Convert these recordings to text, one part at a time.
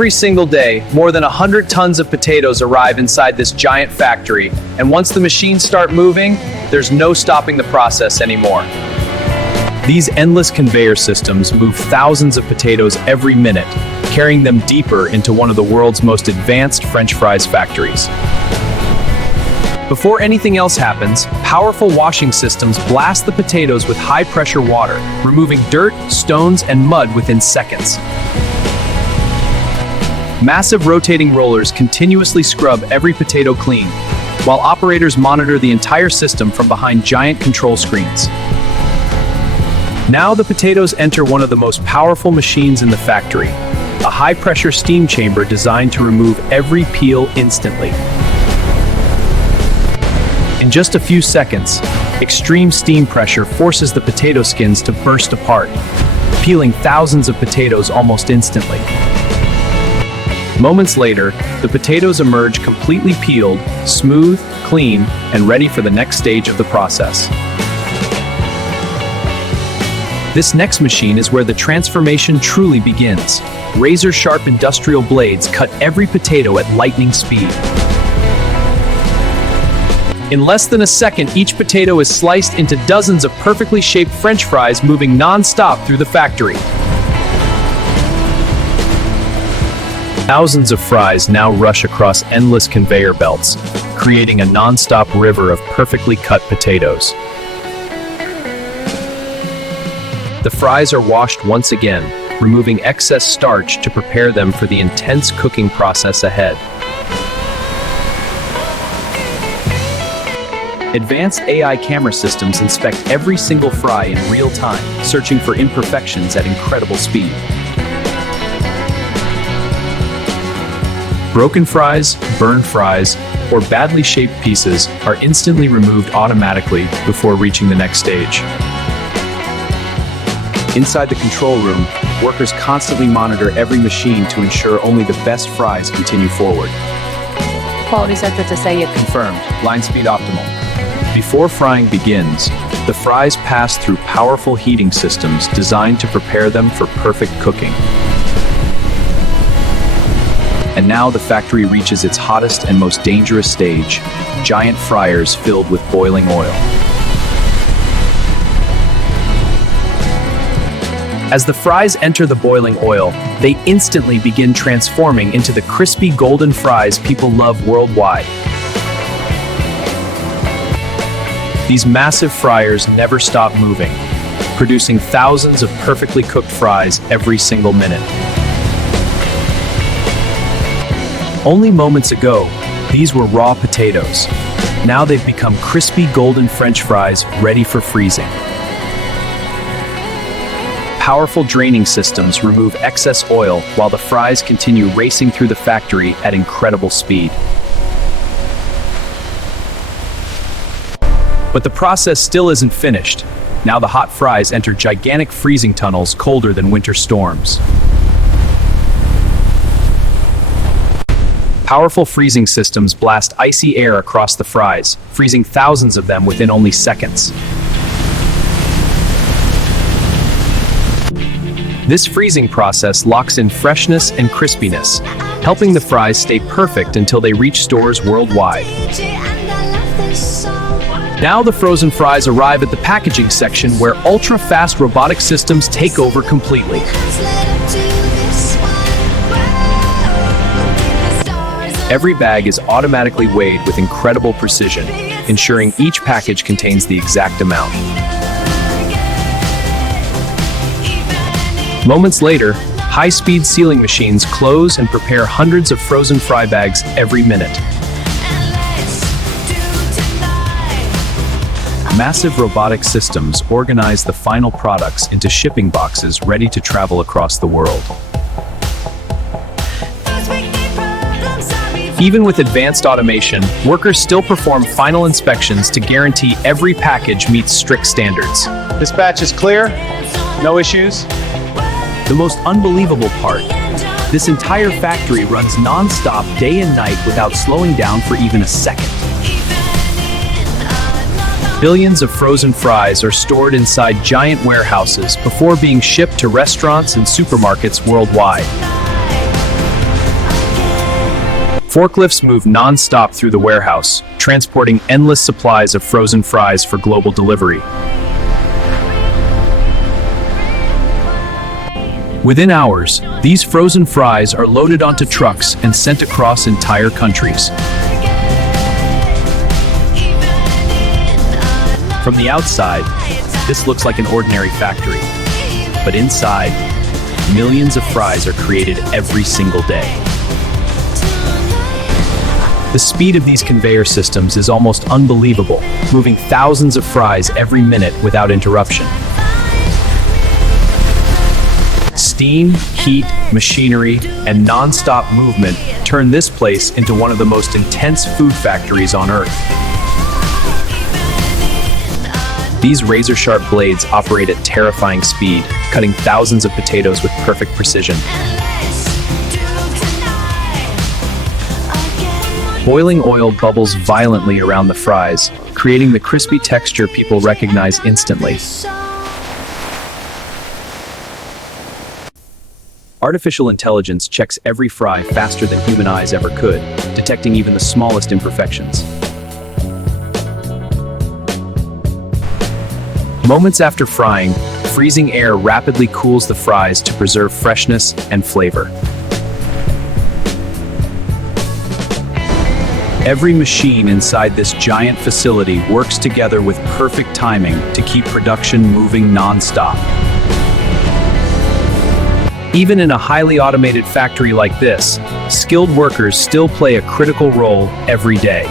Every single day, more than 100 tons of potatoes arrive inside this giant factory, and once the machines start moving, there's no stopping the process anymore. These endless conveyor systems move thousands of potatoes every minute, carrying them deeper into one of the world's most advanced French fries factories. Before anything else happens, powerful washing systems blast the potatoes with high-pressure water, removing dirt, stones, and mud within seconds. Massive rotating rollers continuously scrub every potato clean, while operators monitor the entire system from behind giant control screens. Now the potatoes enter one of the most powerful machines in the factory, a high-pressure steam chamber designed to remove every peel instantly. In just a few seconds, extreme steam pressure forces the potato skins to burst apart, peeling thousands of potatoes almost instantly. Moments later, the potatoes emerge completely peeled, smooth, clean, and ready for the next stage of the process. This next machine is where the transformation truly begins. Razor-sharp industrial blades cut every potato at lightning speed. In less than a second, each potato is sliced into dozens of perfectly shaped French fries moving non-stop through the factory. Thousands of fries now rush across endless conveyor belts, creating a non-stop river of perfectly cut potatoes. The fries are washed once again, removing excess starch to prepare them for the intense cooking process ahead. Advanced AI camera systems inspect every single fry in real time, searching for imperfections at incredible speed. Broken fries, burned fries, or badly shaped pieces are instantly removed automatically before reaching the next stage. Inside the control room, workers constantly monitor every machine to ensure only the best fries continue forward. Quality sector to say it. Confirmed. Line speed optimal. Before frying begins, the fries pass through powerful heating systems designed to prepare them for perfect cooking. And now the factory reaches its hottest and most dangerous stage, giant fryers filled with boiling oil. As the fries enter the boiling oil, they instantly begin transforming into the crispy golden fries people love worldwide. These massive fryers never stop moving, producing thousands of perfectly cooked fries every single minute. Only moments ago, these were raw potatoes. Now they've become crispy golden French fries ready for freezing. Powerful draining systems remove excess oil while the fries continue racing through the factory at incredible speed. But the process still isn't finished. Now the hot fries enter gigantic freezing tunnels colder than winter storms. Powerful freezing systems blast icy air across the fries, freezing thousands of them within only seconds. This freezing process locks in freshness and crispiness, helping the fries stay perfect until they reach stores worldwide. Now the frozen fries arrive at the packaging section where ultra-fast robotic systems take over completely. Every bag is automatically weighed with incredible precision, ensuring each package contains the exact amount. Moments later, high-speed sealing machines close and prepare hundreds of frozen fry bags every minute. Massive robotic systems organize the final products into shipping boxes ready to travel across the world. Even with advanced automation, workers still perform final inspections to guarantee every package meets strict standards. This batch is clear, no issues. The most unbelievable part, this entire factory runs non-stop day and night without slowing down for even a second. Billions of frozen fries are stored inside giant warehouses before being shipped to restaurants and supermarkets worldwide. Forklifts move non-stop through the warehouse, transporting endless supplies of frozen fries for global delivery. Within hours, these frozen fries are loaded onto trucks and sent across entire countries. From the outside, this looks like an ordinary factory. But inside, millions of fries are created every single day. The speed of these conveyor systems is almost unbelievable, moving thousands of fries every minute without interruption. Steam, heat, machinery, and non-stop movement turn this place into one of the most intense food factories on Earth. These razor-sharp blades operate at terrifying speed, cutting thousands of potatoes with perfect precision. Boiling oil bubbles violently around the fries, creating the crispy texture people recognize instantly. Artificial intelligence checks every fry faster than human eyes ever could, detecting even the smallest imperfections. Moments after frying, freezing air rapidly cools the fries to preserve freshness and flavor. Every machine inside this giant facility works together with perfect timing to keep production moving non-stop. Even in a highly automated factory like this, skilled workers still play a critical role every day.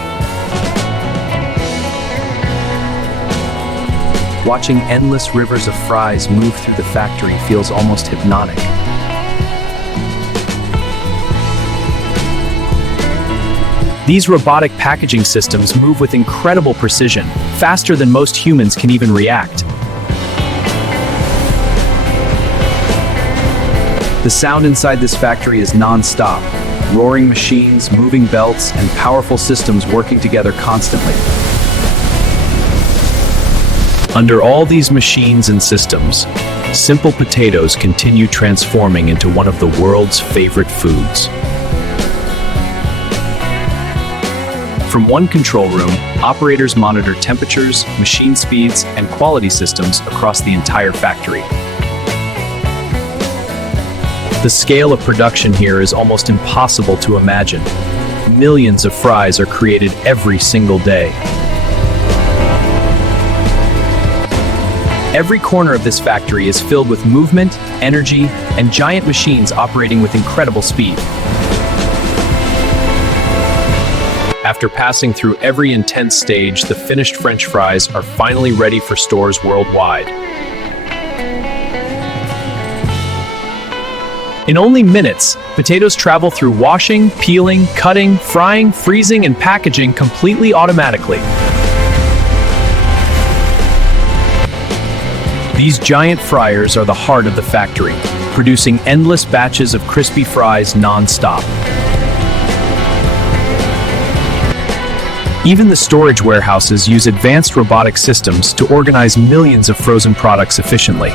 Watching endless rivers of fries move through the factory feels almost hypnotic. These robotic packaging systems move with incredible precision, faster than most humans can even react. The sound inside this factory is non-stop. Roaring machines, moving belts, and powerful systems working together constantly. Under all these machines and systems, simple potatoes continue transforming into one of the world's favorite foods. From one control room, operators monitor temperatures, machine speeds, and quality systems across the entire factory. The scale of production here is almost impossible to imagine. Millions of fries are created every single day. Every corner of this factory is filled with movement, energy, and giant machines operating with incredible speed. After passing through every intense stage, the finished French fries are finally ready for stores worldwide. In only minutes, potatoes travel through washing, peeling, cutting, frying, freezing, and packaging completely automatically. These giant fryers are the heart of the factory, producing endless batches of crispy fries non-stop. Even the storage warehouses use advanced robotic systems to organize millions of frozen products efficiently.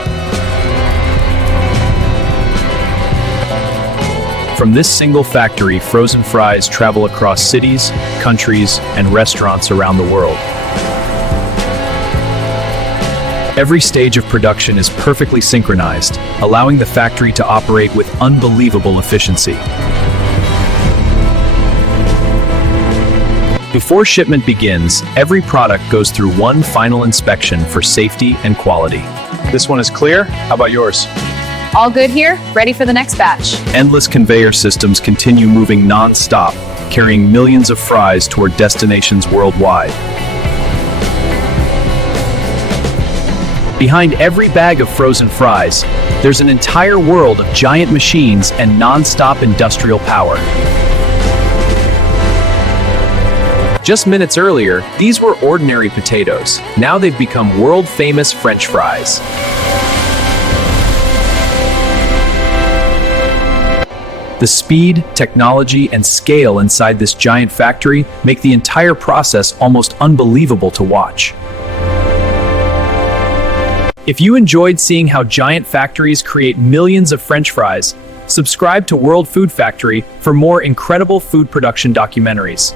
From this single factory, frozen fries travel across cities, countries, and restaurants around the world. Every stage of production is perfectly synchronized, allowing the factory to operate with unbelievable efficiency. Before shipment begins, every product goes through one final inspection for safety and quality. This one is clear. How about yours? All good here? Ready for the next batch. Endless conveyor systems continue moving non-stop, carrying millions of fries toward destinations worldwide. Behind every bag of frozen fries, there's an entire world of giant machines and non-stop industrial power. Just minutes earlier, these were ordinary potatoes. Now they've become world-famous French fries. The speed, technology, and scale inside this giant factory make the entire process almost unbelievable to watch. If you enjoyed seeing how giant factories create millions of French fries, Subscribe to World Food Factory for more incredible food production documentaries.